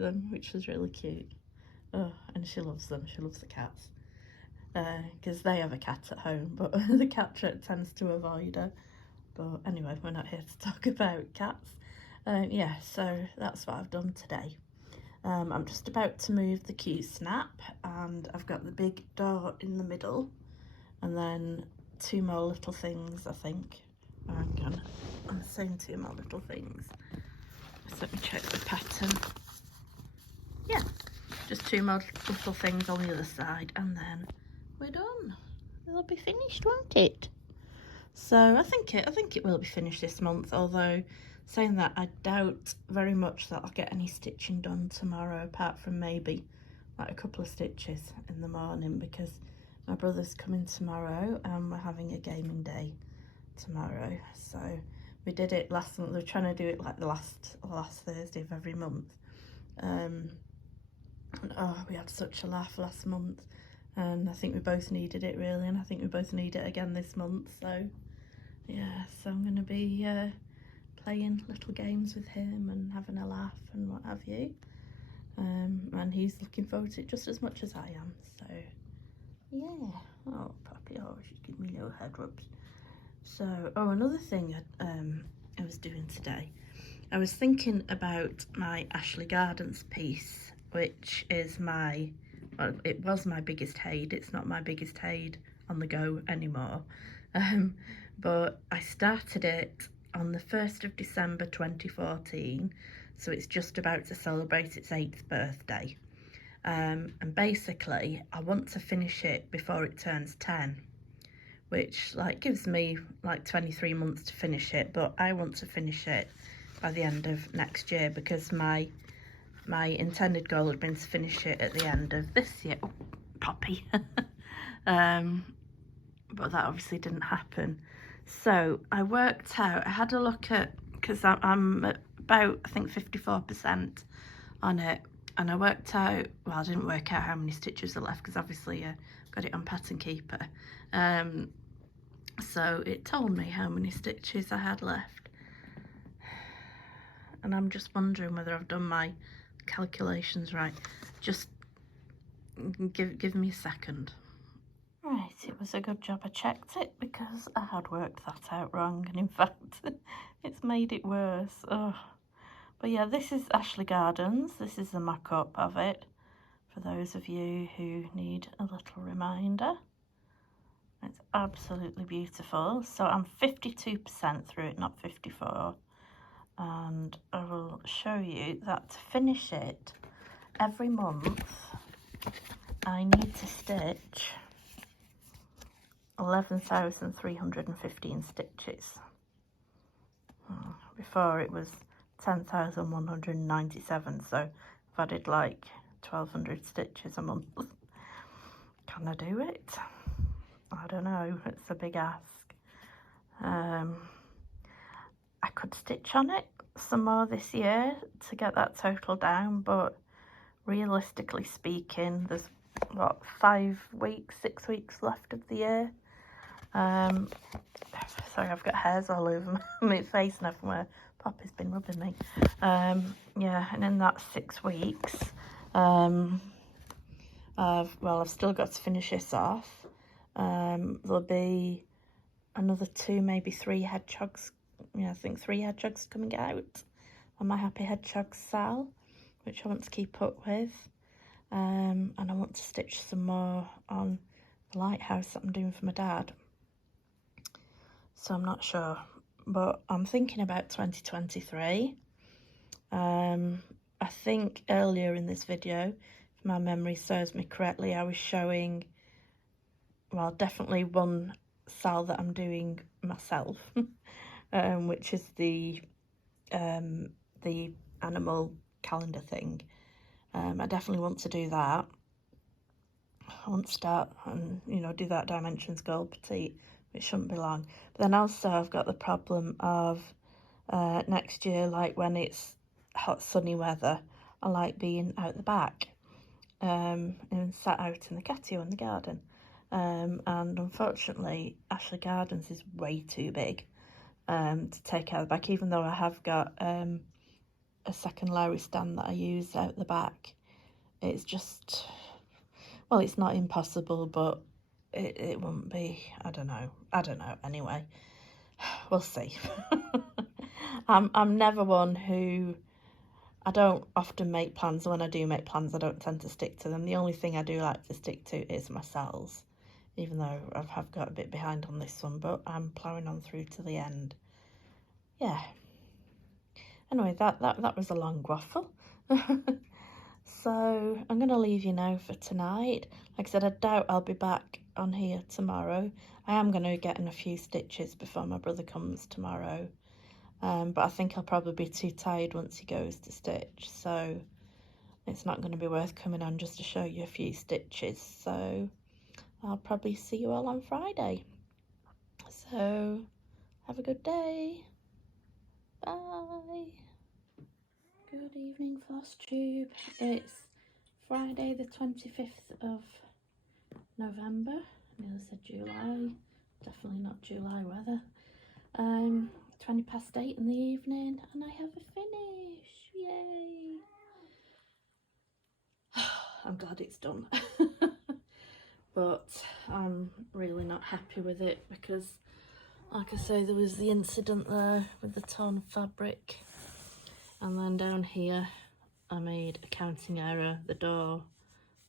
them, which was really cute. Oh, and she loves them. She loves the cats, because they have a cat at home, but the cat tends to avoid her. But anyway, we're not here to talk about cats. Yeah, so that's what I've done today. I'm just about to move the Q-snap, and I've got the big door in the middle, and then 2 more little things, I think. I'm saying 2 more little things. Just let me check the pattern. Yeah, just 2 more little things on the other side, and then we're done. It'll be finished, won't it? So I think it will be finished this month, although saying that, I doubt very much that I'll get any stitching done tomorrow, apart from maybe like a couple of stitches in the morning, because my brother's coming tomorrow and we're having a gaming day tomorrow. So we did it last month. We're trying to do it like the last Thursday of every month. And oh, we had such a laugh last month. and I think we both needed it really, and I think we both need it again this month. So yeah, so I'm going to be playing little games with him and having a laugh and what have you, and he's looking forward to it just as much as I am. So yeah. Oh puppy, oh she's giving me little head rubs. So another thing I was doing today, I was thinking about my Ashley Gardens piece, which is my, well, it was my biggest Haid. It's not my biggest Haid on the go anymore. But I started it on the 1st of December 2014, so it's just about to celebrate its 8th birthday. And basically I want to finish it before it turns 10, which like gives me like 23 months to finish it, but I want to finish it by the end of next year, because my intended goal had been to finish it at the end of this year. Oh, Poppy. But that obviously didn't happen. So I worked out, I had a look at, because I'm at about, I think 54% on it, and I worked out, well I didn't work out how many stitches are left, because obviously I got it on Pattern Keeper. So it told me how many stitches I had left, and I'm just wondering whether I've done my calculations right. Just give me a second. Right, it was a good job I checked it, because I had worked that out wrong, and in fact it's made it worse. Oh. But yeah, this is Ashley Gardens. This is the mock-up of it, for those of you who need a little reminder. It's absolutely beautiful. So I'm 52% through it, not 54. And I will show you that to finish it, every month I need to stitch 11,315 stitches. Before it was 10,197, so I've added like 1,200 stitches a month. Can I do it? I don't know, it's a big ask. I could stitch on it some more this year to get that total down, but realistically speaking, there's what, 5 weeks, 6 weeks left of the year. Sorry, I've got hairs all over my face and everywhere. Poppy's been rubbing me. Yeah, and in that 6 weeks, I've still got to finish this off. There'll be another 2, maybe 3 hedgehogs. Yeah, I think 3 hedgehogs coming out on my Happy Hedgehogs Sal, which I want to keep up with. And I want to stitch some more on the lighthouse that I'm doing for my dad. So I'm not sure, but I'm thinking about 2023. I think earlier in this video, if my memory serves me correctly, I was showing, well, definitely one Sal that I'm doing myself, which is the animal calendar thing. I definitely want to do that. I want to start and, you know, do that Dimensions Gold Petite, which shouldn't be long. But then also I've got the problem of next year, like when it's hot sunny weather, I like being out the back and sat out in the catio in the garden. And unfortunately Ashley Gardens is way too big to take out the back, even though I have got a second Larry stand that I use out the back. It's just, well, it's not impossible, but it won't be. I don't know anyway. We'll see. I'm never one who, I don't often make plans. When I do make plans, I don't tend to stick to them. The only thing I do like to stick to is my Sals, even though I have got a bit behind on this one, but I'm ploughing on through to the end. Yeah. Anyway, that was a long waffle. So I'm going to leave you now for tonight. Like I said, I doubt I'll be back on here tomorrow. I am going to get in a few stitches before my brother comes tomorrow. But I think I'll probably be too tired once he goes to stitch. So it's not going to be worth coming on just to show you a few stitches. So I'll probably see you all on Friday. So have a good day. Bye. Good evening, Floss Tube. It's Friday the 25th of November. I nearly said July. Definitely not July weather. 8:20 in the evening, and I have a finish. Yay! I'm glad it's done. But I'm really not happy with it because, like I say, there was the incident there with the torn fabric, and then down here I made a counting error. The door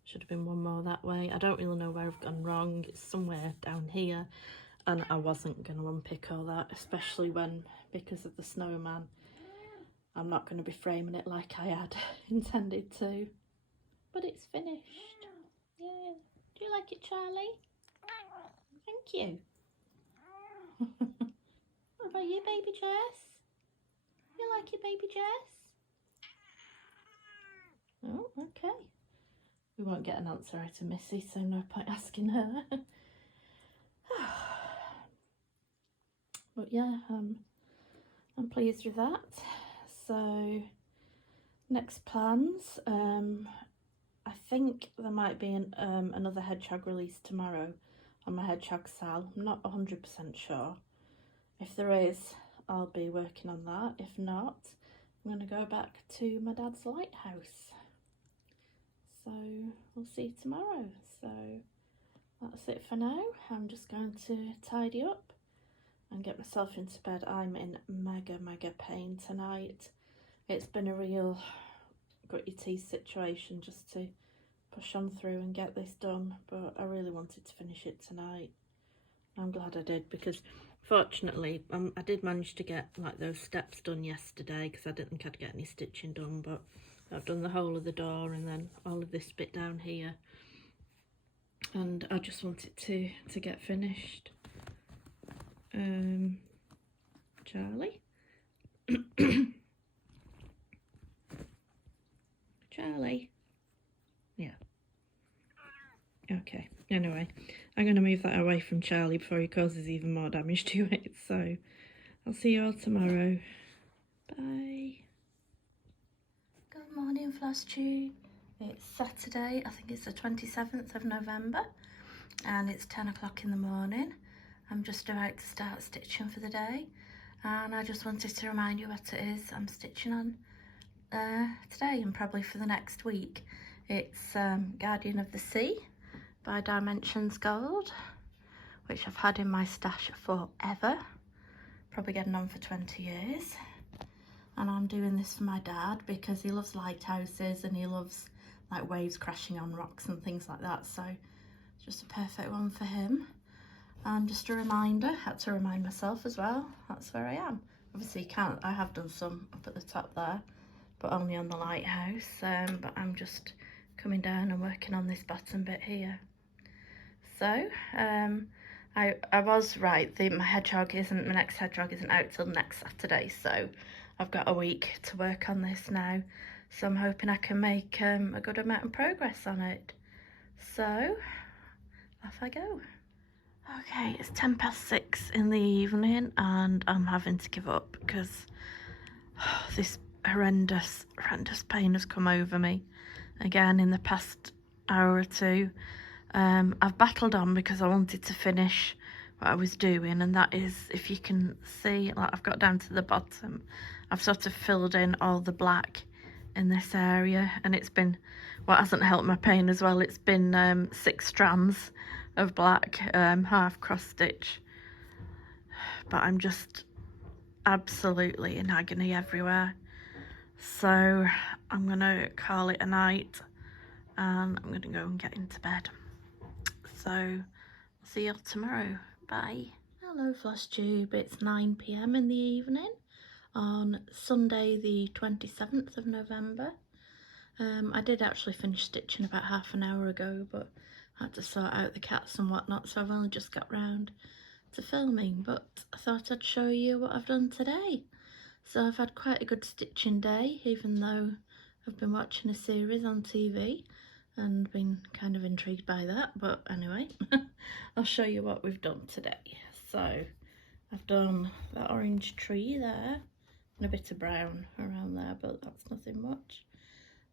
should have been one more that way. I don't really know where I've gone wrong. It's somewhere down here, and I wasn't going to unpick all that, especially when, because of the snowman, I'm not going to be framing it like I had intended to. But it's finished. Yeah. Do you like it, Charlie? Thank you. What about you, baby Jess? You like it, baby Jess? Oh, okay. We won't get an answer out of Missy, so no point asking her. But yeah, I'm pleased with that. So, next plans. I think there might be another hedgehog release tomorrow on my hedgehog sale. I'm not 100% sure. If there is, I'll be working on that. If not, I'm going to go back to my dad's lighthouse. So we'll see tomorrow. So that's it for now. I'm just going to tidy up and get myself into bed. I'm in mega pain tonight. It's been a real gritty teeth situation just to push on through and get this done, but I really wanted to finish it tonight. I'm glad I did, because fortunately I did manage to get like those steps done yesterday, because I didn't think I'd get any stitching done, but I've done the whole of the door and then all of this bit down here, and I just want it to get finished. Charlie? Charlie? Yeah. Okay, anyway, I'm going to move that away from Charlie before he causes even more damage to it, so I'll see you all tomorrow. Bye. Good morning, Floss Tube. It's Saturday, I think it's the 27th of November, and it's 10 o'clock in the morning. I'm just about to start stitching for the day, and I just wanted to remind you what it is I'm stitching on today and probably for the next week. It's Guardian of the Sea by Dimensions Gold, which I've had in my stash forever, probably getting on for 20 years. And I'm doing this for my dad because he loves lighthouses and he loves like waves crashing on rocks and things like that, so it's just a perfect one for him. And just a reminder, had to remind myself as well, that's where I am. Obviously I have done some up at the top there, but only on the lighthouse, but I'm just coming down and working on this bottom bit here. So I was right, my next hedgehog isn't out till next Saturday, so I've got a week to work on this now, so I'm hoping I can make a good amount of progress on it. So off I go. Okay, it's 6:10 in the evening and I'm having to give up because this horrendous pain has come over me again in the past hour or two. I've battled on because I wanted to finish what I was doing, and that is, if you can see, like I've got down to the bottom, I've sort of filled in all the black in this area, and it's been, what hasn't helped my pain as well, it's been 6 strands of black, half cross stitch, but I'm just absolutely in agony everywhere. So I'm gonna call it a night and I'm gonna go and get into bed. So see you tomorrow. Bye. Hello Floss Tube, it's 9 PM in the evening on Sunday the 27th of November. I did actually finish stitching about half an hour ago, but I had to sort out the cats and whatnot, so I've only just got round to filming, but I thought I'd show you what I've done today. So I've had quite a good stitching day, even though I've been watching a series on TV and been kind of intrigued by that, but anyway, I'll show you what we've done today. So I've done that orange tree there and a bit of brown around there, but that's nothing much.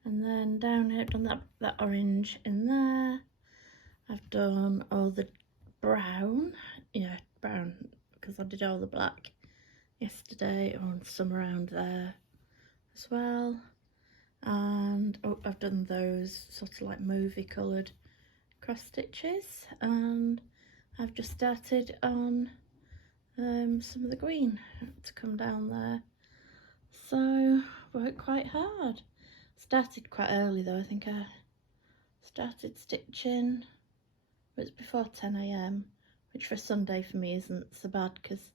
And then down here I've done that orange in there, I've done all the brown, yeah, brown, because I did all the black yesterday, and some around there as well. And oh, I've done those sort of like movie coloured cross stitches, and I've just started on some of the green to come down there. So worked quite hard. Started quite early though. I think I started stitching, it was before 10 AM, which for a Sunday for me isn't so bad because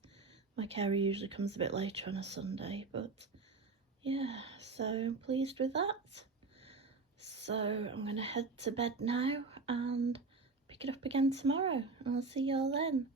my carer usually comes a bit later on a Sunday. But yeah, so I'm pleased with that. So I'm going to head to bed now and pick it up again tomorrow, and I'll see you all then.